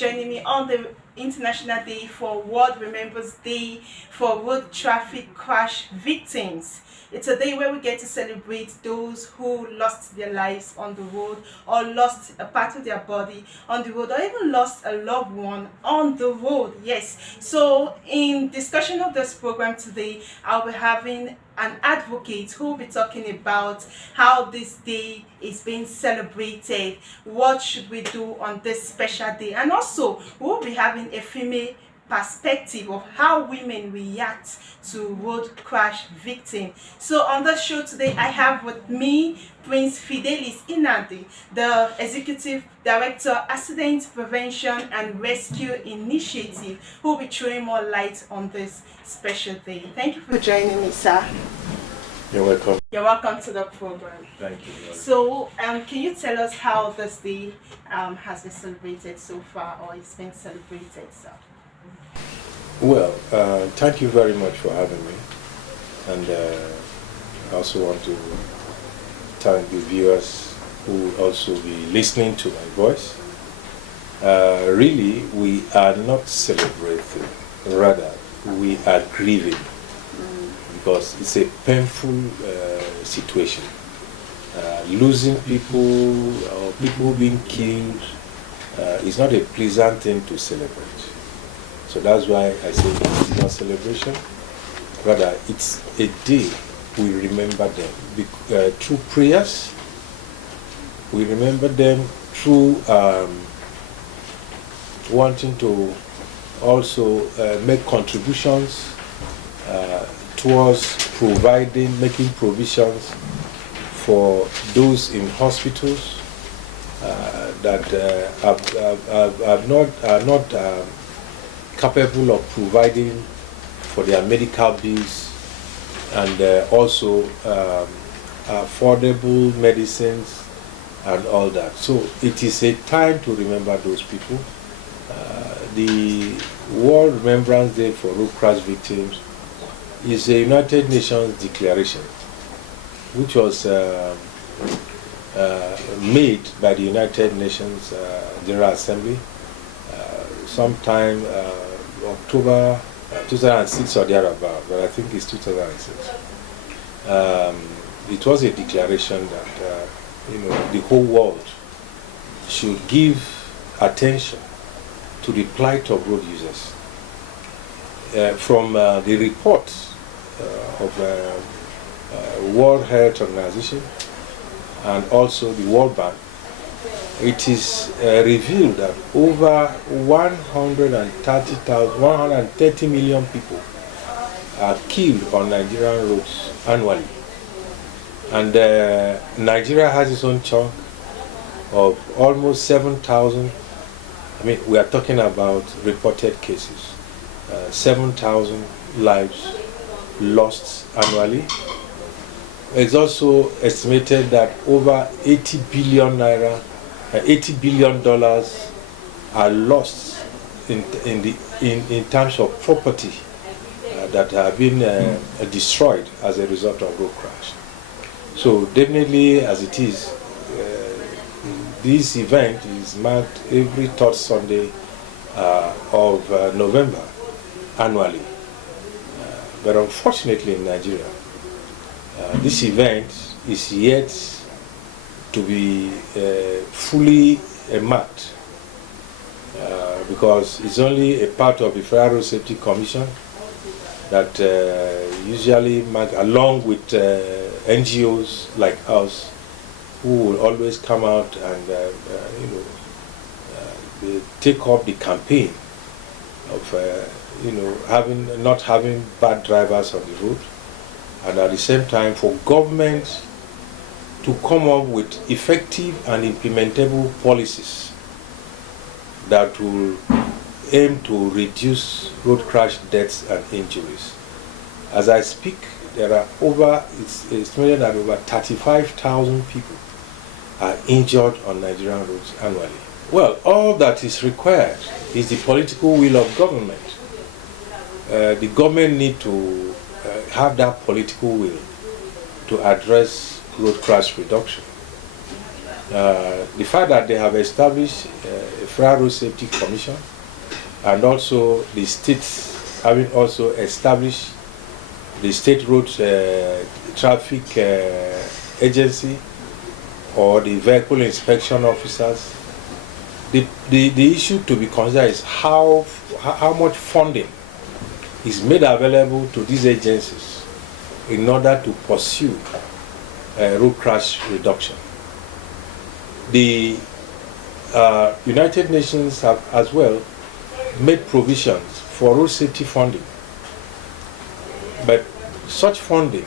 joining me on the International Day for World Remembrance Day for Road Traffic Crash Victims. It's a day where we get to celebrate those who lost their lives on the road, or lost a part of their body on the road, or even lost a loved one on the road. Yes. So, in discussion of this program today, I'll be having an advocate who will be talking about how this day is being celebrated, what should we do on this special day, and also we'll be having a female perspective of how women react to road crash victims. So on the show today, I have with me Prince Fidelis Inandi, the Executive Director, Accident Prevention and Rescue Initiative, who will be throwing more light on this special day. Thank you for joining me, sir. You're welcome. You're welcome to the program. Thank you. So, can you tell us how this day has been celebrated so far, or it's been celebrated, sir? Well, thank you very much for having me. And I also want to thank the viewers who will also be listening to my voice. Really, we are not celebrating, rather, we are grieving. Because it's a painful situation. Losing people or people being killed is not a pleasant thing to celebrate. So that's why I say it's not celebration. Rather, it's a day we remember them through prayers. We remember them through wanting to also make contributions towards making provisions for those in hospitals that are not capable of providing for their medical bills, and also affordable medicines and all that. So it is a time to remember those people. The World Remembrance Day for Road Crash Victims is a United Nations declaration, which was made by the United Nations General Assembly sometime October 2006 or thereabout, but I think it's 2006. It was a declaration that the whole world should give attention to the plight of road users. From the report of World Health Organization and also the World Bank, it is revealed that over 130 million people are killed on Nigerian roads annually. And Nigeria has its own chunk of almost 7,000. I mean, we are talking about reported cases. 7,000 lives lost annually. It's also estimated that over $80 billion are lost in terms of property that have been destroyed as a result of road crash. So definitely, as it is, this event is marked every third Sunday of November annually. But unfortunately in Nigeria, this event is yet to be fully marked because it's only a part of the Federal Road Safety Commission that usually mark, along with NGOs like us, who will always come out and they take up the campaign of not having bad drivers on the road, and at the same time for government to come up with effective and implementable policies that will aim to reduce road crash deaths and injuries. As I speak, there are it's estimated that over 35,000 people are injured on Nigerian roads annually. Well, all that is required is the political will of government. The government need to have that political will to address road crash reduction. The fact that they have established a Federal Road Safety Commission, and also the states having also established the State Road Traffic Agency or the Vehicle Inspection Officers, the issue to be considered is how much funding is made available to these agencies in order to pursue road crash reduction. The United Nations have as well made provisions for road safety funding, but such funding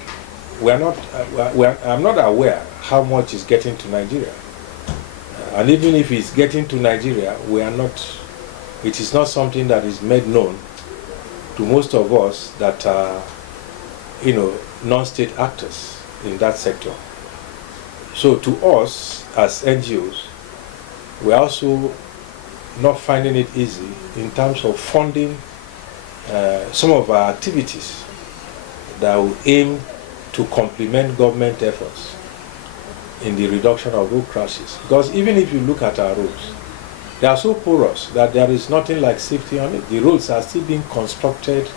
I'm not aware how much is getting to Nigeria, and even if it's getting to Nigeria, it is not something that is made known to most of us that are, non-state actors in that sector. So to us as NGOs, we're also not finding it easy in terms of funding some of our activities that will aim to complement government efforts in the reduction of road crashes. Because even if you look at our roads, they are so porous that there is nothing like safety on it. The roads are still being constructed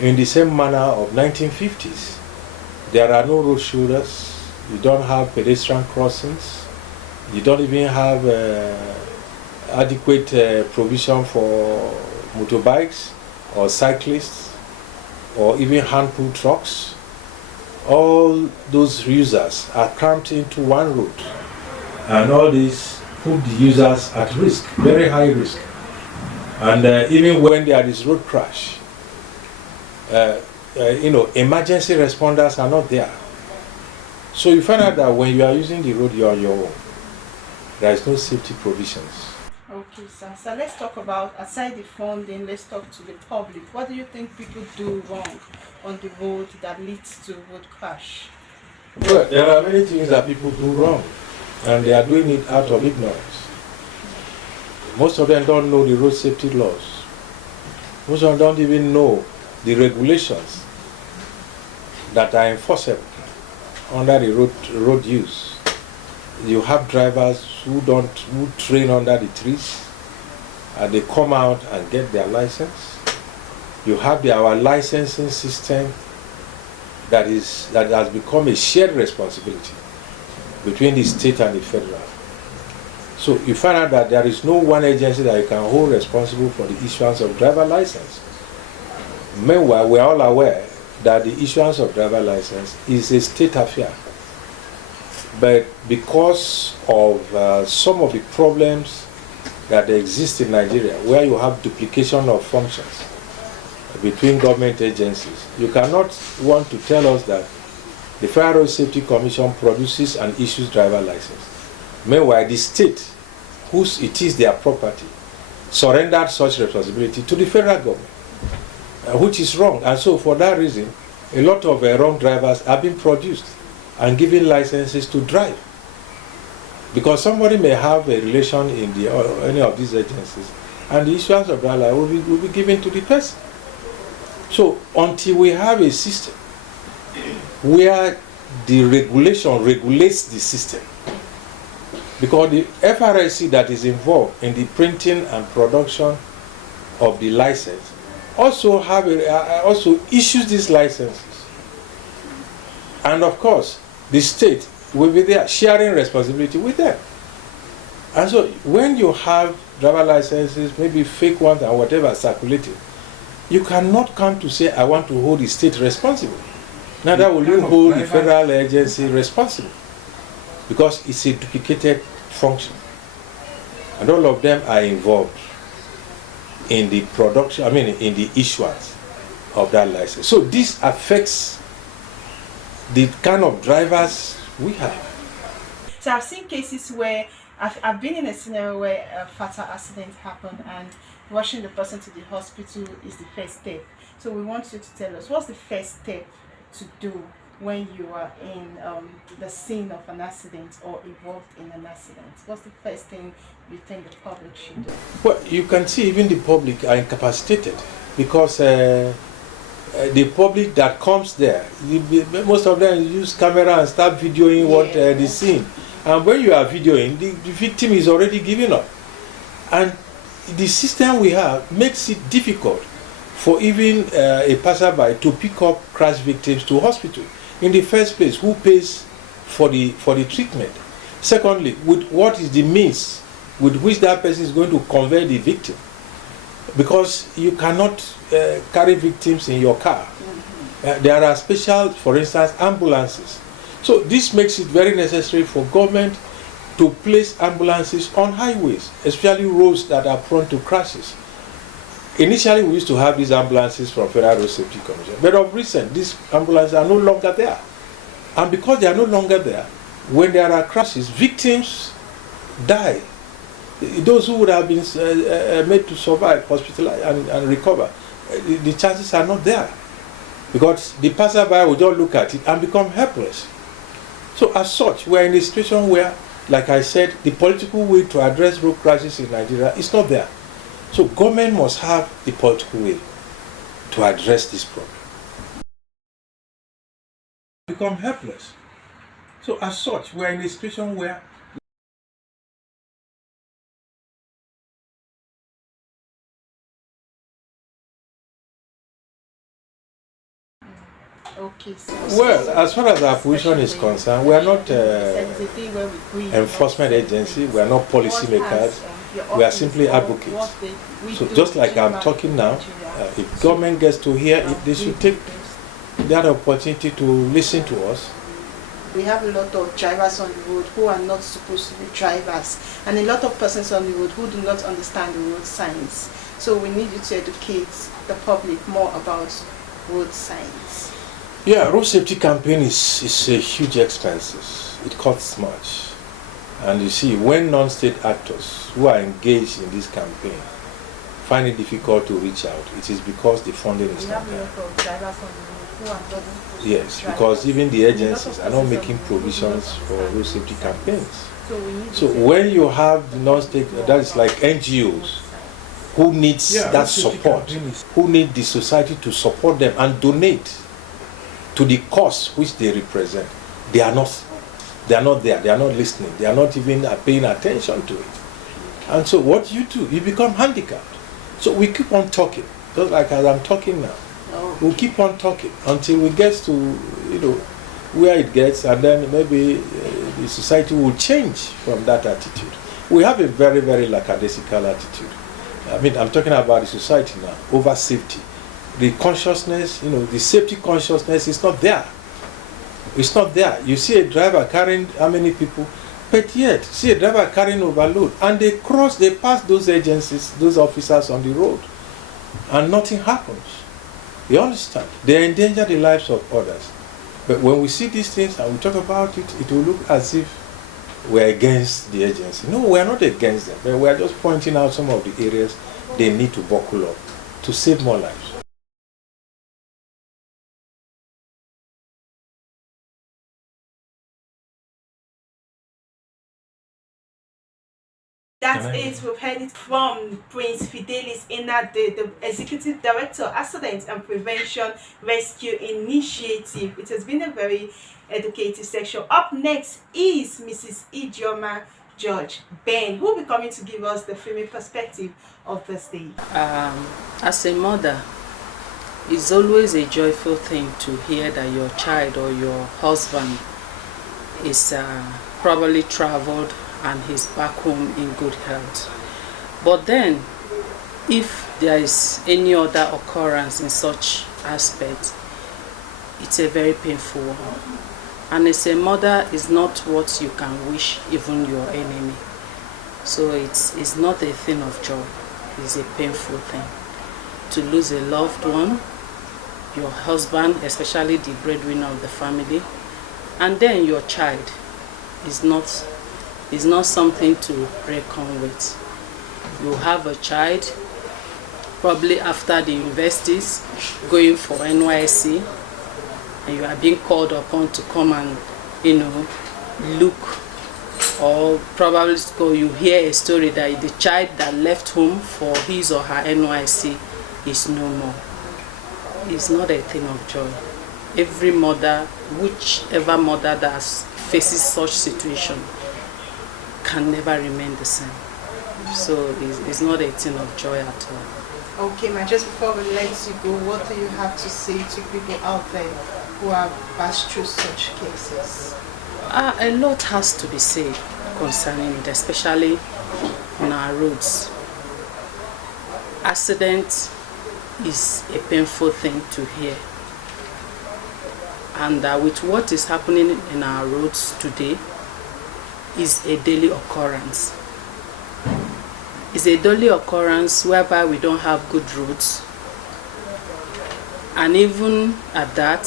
in the same manner of 1950s. There are no road shoulders, you don't have pedestrian crossings, you don't even have adequate provision for motorbikes or cyclists or even hand-pulled trucks. All those users are cramped into one road, and all these put the users at risk, very high risk. And even when there is road crash, emergency responders are not there. So you find out that when you are using the road, you are on your own. There is no safety provisions. Okay, sir. So let's talk about, aside the funding, let's talk to the public. What do you think people do wrong on the road that leads to road crash? Well, there are many things that people do wrong, and they are doing it out of ignorance. Most of them don't know the road safety laws. Most of them don't even know the regulations that are enforceable under the road use. You have drivers who train under the trees, and they come out and get their license. You have our licensing system that has become a shared responsibility between the state and the federal. So you find out that there is no one agency that you can hold responsible for the issuance of driver license. Meanwhile, we are all aware that the issuance of driver license is a state affair. But because of some of the problems that exist in Nigeria, where you have duplication of functions between government agencies, you cannot want to tell us that the Federal Road Safety Commission produces and issues driver license. Meanwhile, the state, whose it is their property, surrendered such responsibility to the federal government, which is wrong. And so for that reason, a lot of wrong drivers have been produced and given licenses to drive. Because somebody may have a relation in any of these agencies, and the issuance of driver license will be given to the person. So until we have a system where the regulation regulates the system, because the FRSC that is involved in the printing and production of the license also issues these licenses, and of course the state will be there sharing responsibility with them. And so when you have driver licenses, maybe fake ones and whatever circulating, you cannot come to say, I want to hold the state responsible. Neither will you hold the federal agency responsible, because it's a duplicated function. And all of them are involved in the production, in the issuance of that license. So this affects the kind of drivers we have. So I've seen cases where I've been in a scenario where a fatal accident happened, and rushing the person to the hospital is the first step. So we want you to tell us, what's the first step to do when you are in the scene of an accident or involved in an accident? What's the first thing you think the public should do? Well, you can see even the public are incapacitated, because the public that comes there, most of them use camera and start videoing what the scene, And when you are videoing, the victim is already giving up. And the system we have makes it difficult for even a passerby to pick up crash victims to hospital. In the first place, who pays for the treatment? Secondly, what is the means with which that person is going to convey the victim? Because you cannot carry victims in your car. There are special, for instance, ambulances. So this makes it very necessary for government to place ambulances on highways, especially roads that are prone to crashes. Initially, we used to have these ambulances from Federal Road Safety Commission, but of recent, these ambulances are no longer there. And because they are no longer there, when there are crashes, victims die. Those who would have been made to survive, hospitalized, and recover, the chances are not there. Because the passerby will just look at it and become helpless. So as such, we are in a situation where, like I said, the political will to address road crashes in Nigeria is not there. So government must have the political will to address this problem. Become helpless. So as such, we are in a situation where Okay, so well, as far as our position is concerned, we are not enforcement agency, we are not policy makers, we are simply advocates. So just like I'm talking now, if government gets to hear it, they should take that opportunity to listen to us. We have a lot of drivers on the road who are not supposed to be drivers, and a lot of persons on the road who do not understand the road signs. So we need you to educate the public more about road signs. Yeah, road safety campaign is a huge expense. It costs much. And you see, when non-state actors who are engaged in this campaign find it difficult to reach out, it is because the funding is not there. Yes, because even the agencies are not making provisions for road safety campaigns. So when you have the non-state, that is like NGOs, who needs that support, who need the society to support them and donate to the cause which they represent, they are not there, they are not listening, they are not even paying attention to it. And so what you do, you become handicapped. So we keep on talking, just like as I'm talking now. We'll keep on talking until we get to, where it gets, and then maybe the society will change from that attitude. We have a very, very lackadaisical attitude. I mean, I'm talking about the society now, over safety. The consciousness, the safety consciousness is not there. It's not there. You see a driver carrying how many people, but yet see a driver carrying overload, and they pass those agencies, those officers on the road, and nothing happens. You understand? They endanger the lives of others. But when we see these things and we talk about it, it will look as if we're against the agency. No, we're not against them, but we're just pointing out some of the areas they need to buckle up to save more lives. That's it. We've heard it from Prince Fidelis Int'l, the Executive Director, Accident and Prevention Rescue Initiative. It has been a very educative section. Up next is Mrs. Ijeoma George Ben, who will be coming to give us the female perspective of this day. As a mother, it's always a joyful thing to hear that your child or your husband is probably traveled and he's back home in good health. But then, if there is any other occurrence in such aspect, it's a very painful one. And as a mother, it's not what you can wish even your enemy. So it's not a thing of joy. It's a painful thing to lose a loved one, your husband, especially the breadwinner of the family, and then your child is not something to reckon with. You have a child, probably after the universities, going for NYSC, and you are being called upon to come and, look, or probably you hear a story that the child that left home for his or her NYSC is no more. It's not a thing of joy. Every mother, whichever mother that faces such situation, can never remain the same. So it's not a thing of joy at all. Okay, ma, just before we let you go, what do you have to say to people out there who have passed through such cases? A lot has to be said concerning it, especially on our roads. Accident is a painful thing to hear. And with what is happening in our roads today, is a daily occurrence. It's a daily occurrence whereby we don't have good roads. And even at that,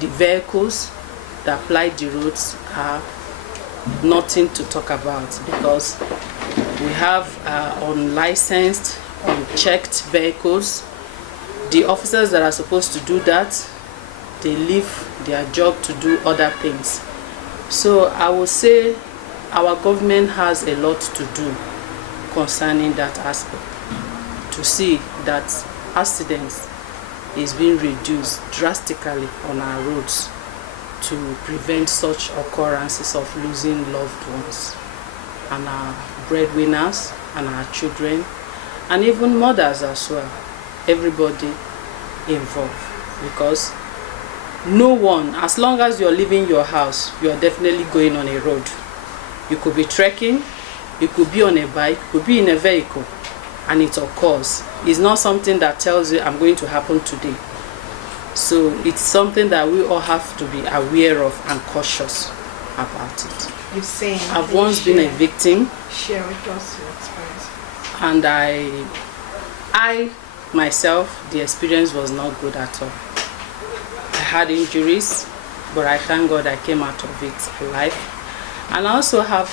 the vehicles that ply the roads are nothing to talk about, because we have unlicensed, unchecked vehicles. The officers that are supposed to do that, they leave their job to do other things. So I would say our government has a lot to do concerning that aspect, to see that accidents is being reduced drastically on our roads, to prevent such occurrences of losing loved ones and our breadwinners and our children, and even mothers as well, everybody involved. Because no one, as long as you're leaving your house, you're definitely going on a road. You could be trekking, you could be on a bike, you could be in a vehicle, and it occurs. It's not something that tells you I'm going to happen today. So it's something that we all have to be aware of and cautious about it. You're saying I've once been a victim. Share with us your experience. And I myself, the experience was not good at all. I had injuries, but I thank God I came out of it alive. And I also have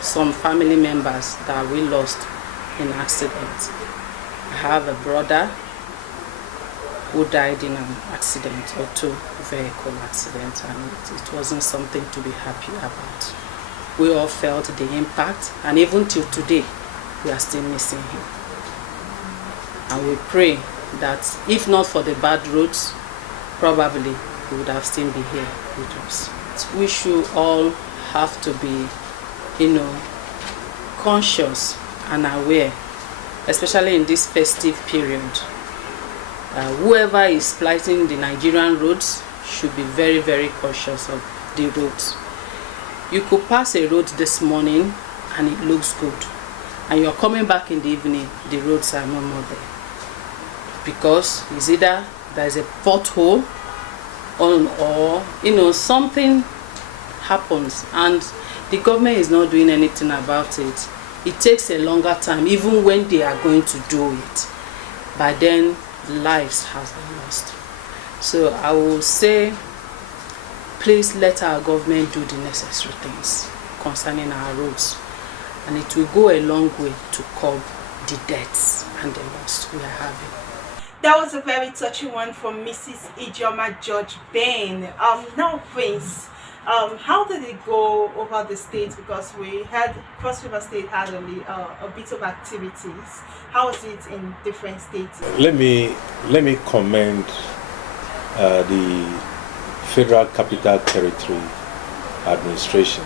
some family members that we lost in accidents. I have a brother who died in an accident, or two vehicle accidents, and it wasn't something to be happy about. We all felt the impact, and even till today, we are still missing him. And we pray that if not for the bad roads, probably he would have still been here with us. We should all have to be, conscious and aware, especially in this festive period. Whoever is plying the Nigerian roads should be very, very cautious of the roads. You could pass a road this morning and it looks good, and you're coming back in the evening, the roads are no more there, because it's either there's a pothole or something happens and the government is not doing anything about it. It takes a longer time, even when they are going to do it. By then, lives have been lost. So I will say, please let our government do the necessary things concerning our roads, and it will go a long way to curb the deaths and the loss we are having. That was a very touching one from Mrs. Ijeoma George Bain. Now, Prince, how did it go over the states? Because we had Cross River State had a bit of activities. How was it in different states? Let me commend the Federal Capital Territory Administration,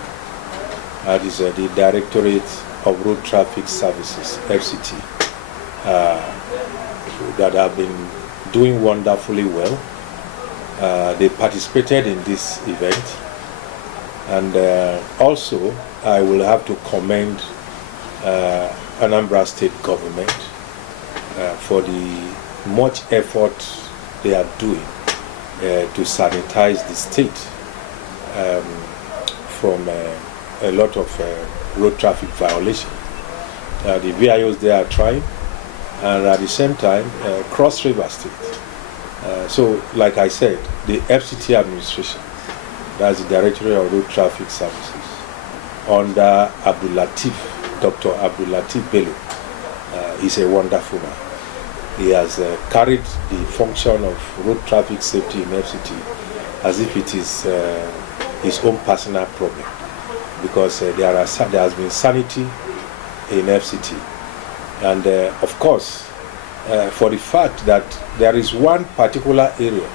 that is the Directorate of Road Traffic Services, FCT, that have been doing wonderfully well. They participated in this event, and also I will have to commend Anambra State government for the much effort they are doing to sanitize the state from a lot of road traffic violation. The VIOs they are trying, and at the same time Cross River State. So like I said, the FCT administration, that's the Directorate of Road Traffic Services, under Dr. Abdul Latif Bello, is a wonderful man. He has carried the function of road traffic safety in FCT as if it is his own personal problem, because there has been sanity in FCT. And of course, for the fact that there is one particular area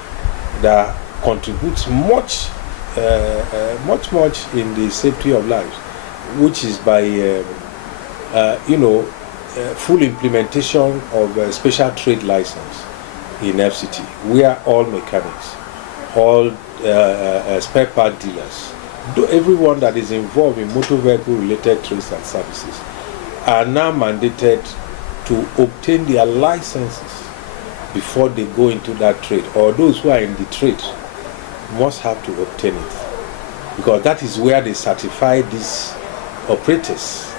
that contributes much in the safety of lives, which is by full implementation of a special trade license in FCT, where all mechanics, all spare part dealers, everyone that is involved in motor vehicle related trades and services are now mandated to obtain their licenses before they go into that trade, or those who are in the trade must have to obtain it, because that is where they certify these operators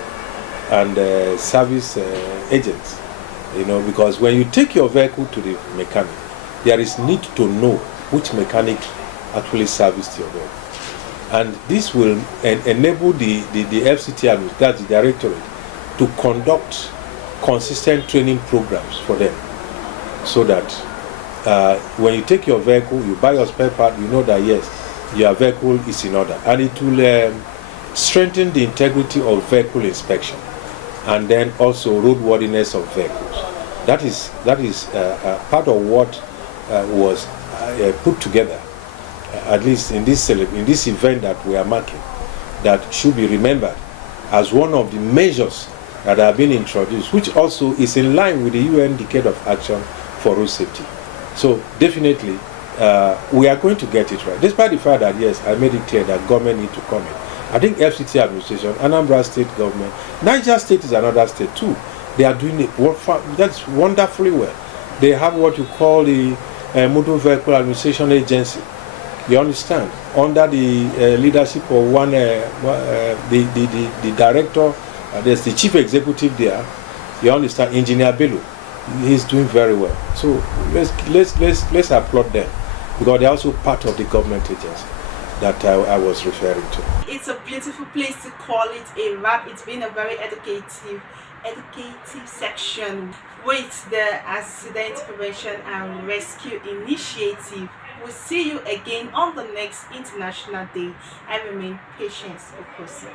and service agents. Because when you take your vehicle to the mechanic, there is need to know which mechanic actually serviced your vehicle, and this will enable the FCT, that's the directorate, to conduct consistent training programs for them, so that when you take your vehicle, you buy your spare part, you know that yes, your vehicle is in order, and it will strengthen the integrity of vehicle inspection, and then also roadworthiness of vehicles. That is part of what was put together, at least in this event that we are marking, that should be remembered as one of the measures that have been introduced, which also is in line with the UN Decade of Action for Road Safety. So definitely, we are going to get it right, despite the fact that yes, I made it clear that government need to come in. I think FCT administration, Anambra State government, Niger State is another state too. They are doing it that's wonderfully well. They have what you call the Motor Vehicle Administration Agency. You understand? Under the leadership of the director, there's the chief executive there. You understand? Engineer Bello. He's doing very well. So let's applaud them, because they're also part of the government agency that I was referring to. It's a beautiful place to call it a wrap. It's been a very educative section with the Accident Prevention and Rescue Initiative. We'll see you again on the next International Day. I remain patient, Okosi.